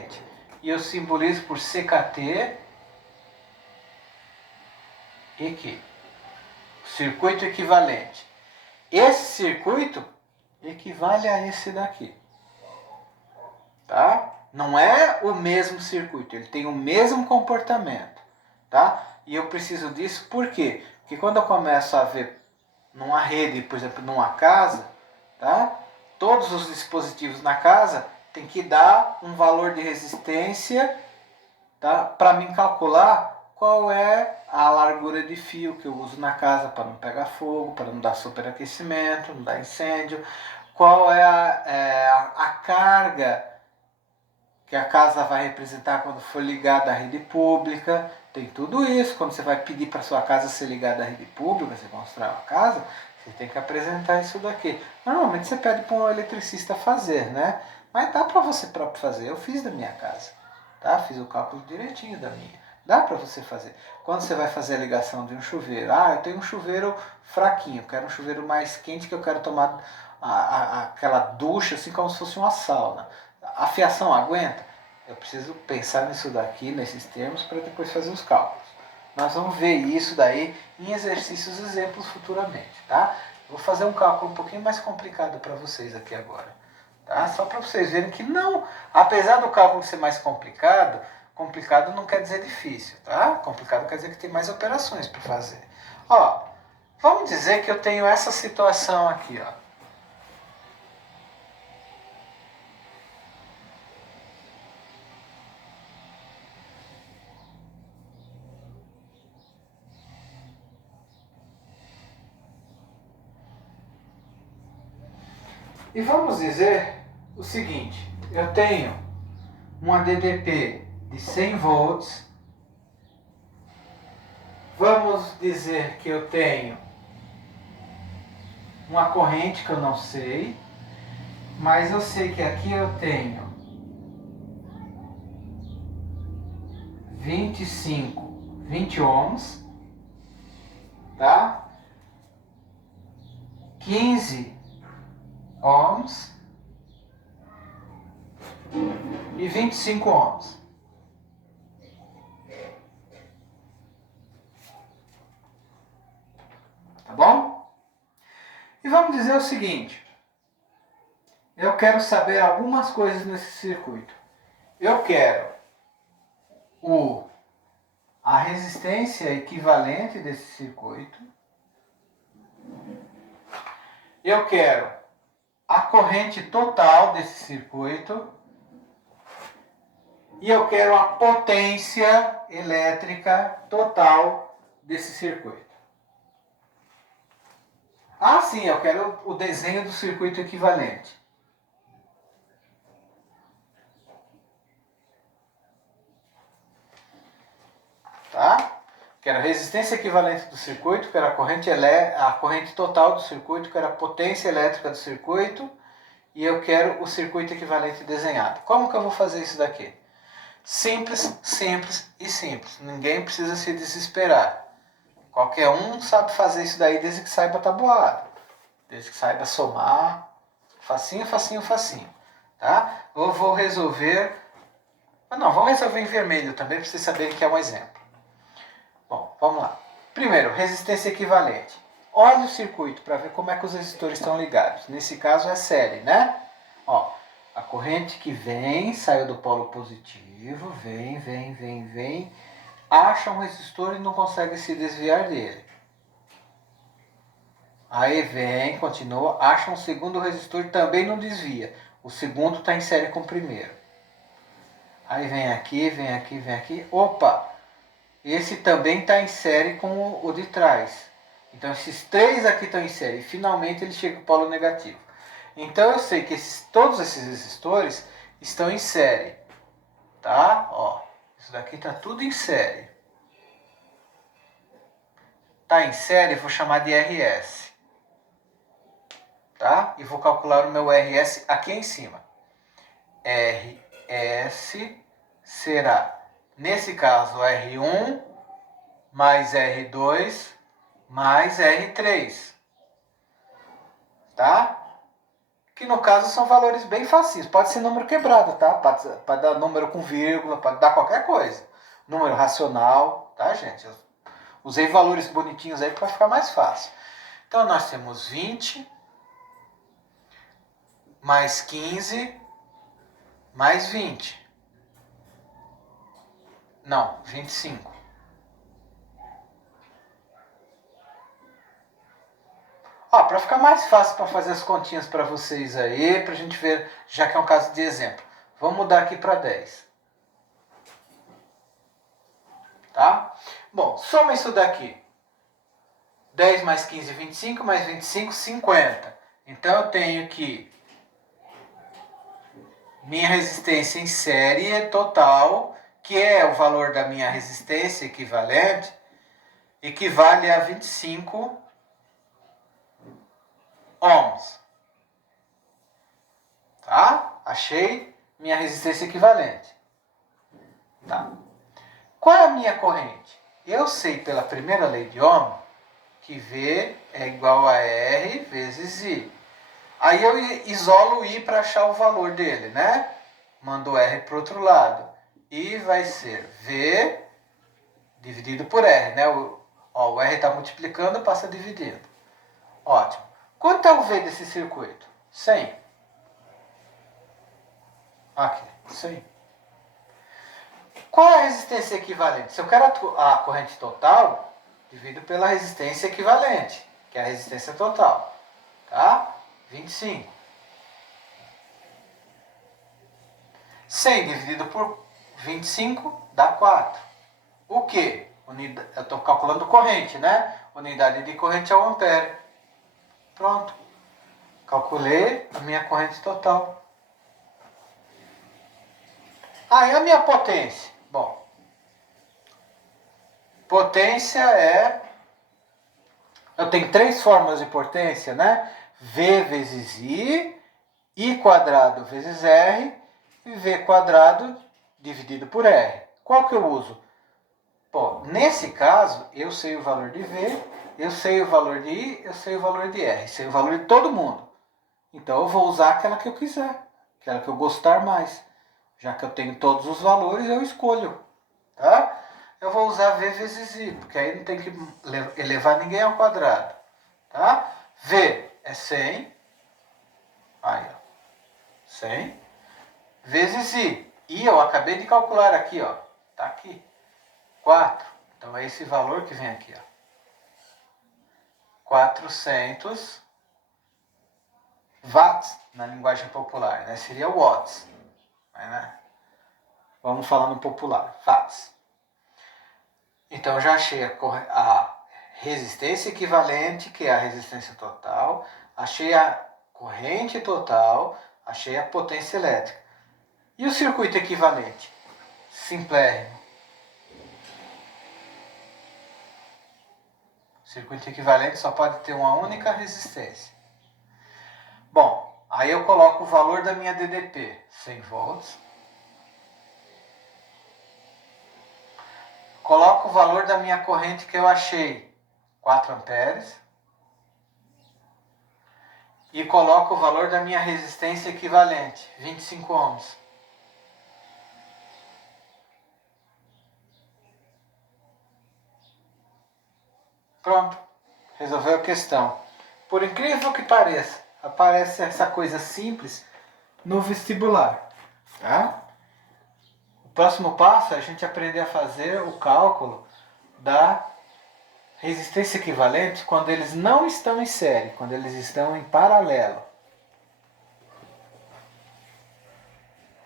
equivalente. E eu simbolizo por CKT EQ. Circuito equivalente. Esse circuito equivale a esse daqui. Tá? Não é o mesmo circuito, ele tem o mesmo comportamento. Tá? E eu preciso disso por quê? Porque quando eu começo a ver numa rede, por exemplo, numa casa, tá? Todos os dispositivos na casa tem que dar um valor de resistência, tá? Para mim calcular qual é a largura de fio que eu uso na casa para não pegar fogo, para não dar superaquecimento, não dar incêndio, qual é a carga que a casa vai representar quando for ligada à rede pública. Tem tudo isso. Quando você vai pedir para sua casa ser ligada à rede pública, você constrói uma casa, você tem que apresentar isso daqui. Normalmente você pede para um eletricista fazer, né? Mas dá para você próprio fazer. Eu fiz da minha casa, tá? Fiz o cálculo direitinho da minha. Dá para você fazer. Quando você vai fazer a ligação de um chuveiro, eu tenho um chuveiro fraquinho, quero um chuveiro mais quente que eu quero tomar aquela ducha assim como se fosse uma sauna. A fiação aguenta? Eu preciso pensar nisso daqui, nesses termos, para depois fazer os cálculos. Nós vamos ver isso daí em exercícios e exemplos futuramente, tá? Vou fazer um cálculo um pouquinho mais complicado para vocês aqui agora, tá? Só para vocês verem que não, apesar do cálculo ser mais complicado, complicado não quer dizer difícil, tá? Complicado quer dizer que tem mais operações para fazer. Ó, vamos dizer que eu tenho essa situação aqui, ó. E vamos dizer o seguinte, eu tenho uma DDP de 100 volts, vamos dizer que eu tenho uma corrente que eu não sei, mas eu sei que aqui eu tenho 20 ohms, tá? 15 ohms e 25 ohms. Tá bom? E vamos dizer o seguinte, eu quero saber algumas coisas nesse circuito. Eu quero a resistência equivalente desse circuito. Eu quero a corrente total desse circuito. E eu quero a potência elétrica total desse circuito. Ah, sim, eu quero o desenho do circuito equivalente. Tá? Quero a resistência equivalente do circuito, quero a corrente total do circuito, quero a potência elétrica do circuito e eu quero o circuito equivalente desenhado. Como que eu vou fazer isso daqui? Simples, simples e simples. Ninguém precisa se desesperar. Qualquer um sabe fazer isso daí desde que saiba tabuada. Desde que saiba somar. Facinho, facinho, facinho. Tá? Eu vou resolver... Não, vamos resolver em vermelho também para vocês saberem que é um exemplo. Bom, vamos lá. Primeiro, resistência equivalente. Olha o circuito para ver como é que os resistores estão ligados. Nesse caso é série, né? Ó, a corrente que vem, saiu do polo positivo, vem, acha um resistor e não consegue se desviar dele. Aí vem, continua, acha um segundo resistor e também não desvia. O segundo está em série com o primeiro. Aí vem aqui. Opa! Esse também está em série com o de trás. Então esses três aqui estão em série. E finalmente ele chega ao polo negativo. Então eu sei que todos esses resistores estão em série. Tá? Ó, isso daqui está tudo em série. Está em série, eu vou chamar de RS. Tá? E vou calcular o meu RS aqui em cima. RS será, nesse caso, R1 mais R2 mais R3. Tá? que no caso são valores bem facis. Pode ser número quebrado, tá? Pode dar número com vírgula, pode dar qualquer coisa. Número racional, tá, gente? Eu usei valores bonitinhos aí para ficar mais fácil. Então nós temos 20 mais 15 mais 20. Não, 25. Ó, para ficar mais fácil para fazer as continhas para vocês aí, para a gente ver, já que é um caso de exemplo. Vamos mudar aqui para 10. Tá? Bom, soma isso daqui. 10 mais 15, 25, mais 25, 50. Então eu tenho que minha resistência em série total, que é o valor da minha resistência equivalente, equivale a 25 ohms. Tá? Achei minha resistência equivalente. Tá? Qual é a minha corrente? Eu sei pela primeira lei de Ohm que V é igual a R vezes I. Aí eu isolo I para achar o valor dele, né? Mando R para o outro lado. I vai ser V dividido por R, né? O R está multiplicando, passa dividindo. Ótimo. Quanto é o V desse circuito? 100. Aqui, 100. Qual é a resistência equivalente? Se eu quero a corrente total, divido pela resistência equivalente, que é a resistência total. Tá? 25. 100 dividido por 25 dá 4. O que? Eu estou calculando corrente, né? Unidade de corrente é o ampere. Pronto. Calculei a minha corrente total. Ah, e a minha potência? Bom, potência é... Eu tenho três fórmulas de potência, né? V vezes I quadrado vezes R e V quadrado dividido por R. Qual que eu uso? Bom, nesse caso, eu sei o valor de V, eu sei o valor de I, eu sei o valor de R, sei o valor de todo mundo. Então eu vou usar aquela que eu quiser, aquela que eu gostar mais. Já que eu tenho todos os valores, eu escolho. Tá? Eu vou usar V vezes I, porque aí não tem que elevar ninguém ao quadrado. Tá? V é 100. Aí, ó. 100. Vezes I. I eu acabei de calcular aqui, ó. Tá aqui. 4. Então é esse valor que vem aqui, ó. 400 watts na linguagem popular, né? Seria watts. Né? Vamos falar no popular. Watts. Então já achei a resistência equivalente, que é a resistência total. Achei a corrente total. Achei a potência elétrica. E o circuito equivalente? Simplérrimo. Circuito equivalente só pode ter uma única resistência. Bom, aí eu coloco o valor da minha DDP, 100 volts. Coloco o valor da minha corrente que eu achei, 4 amperes. E coloco o valor da minha resistência equivalente, 25 ohms. Pronto, resolveu a questão. Por incrível que pareça, aparece essa coisa simples no vestibular. Tá? O próximo passo é a gente aprender a fazer o cálculo da resistência equivalente quando eles não estão em série, quando eles estão em paralelo.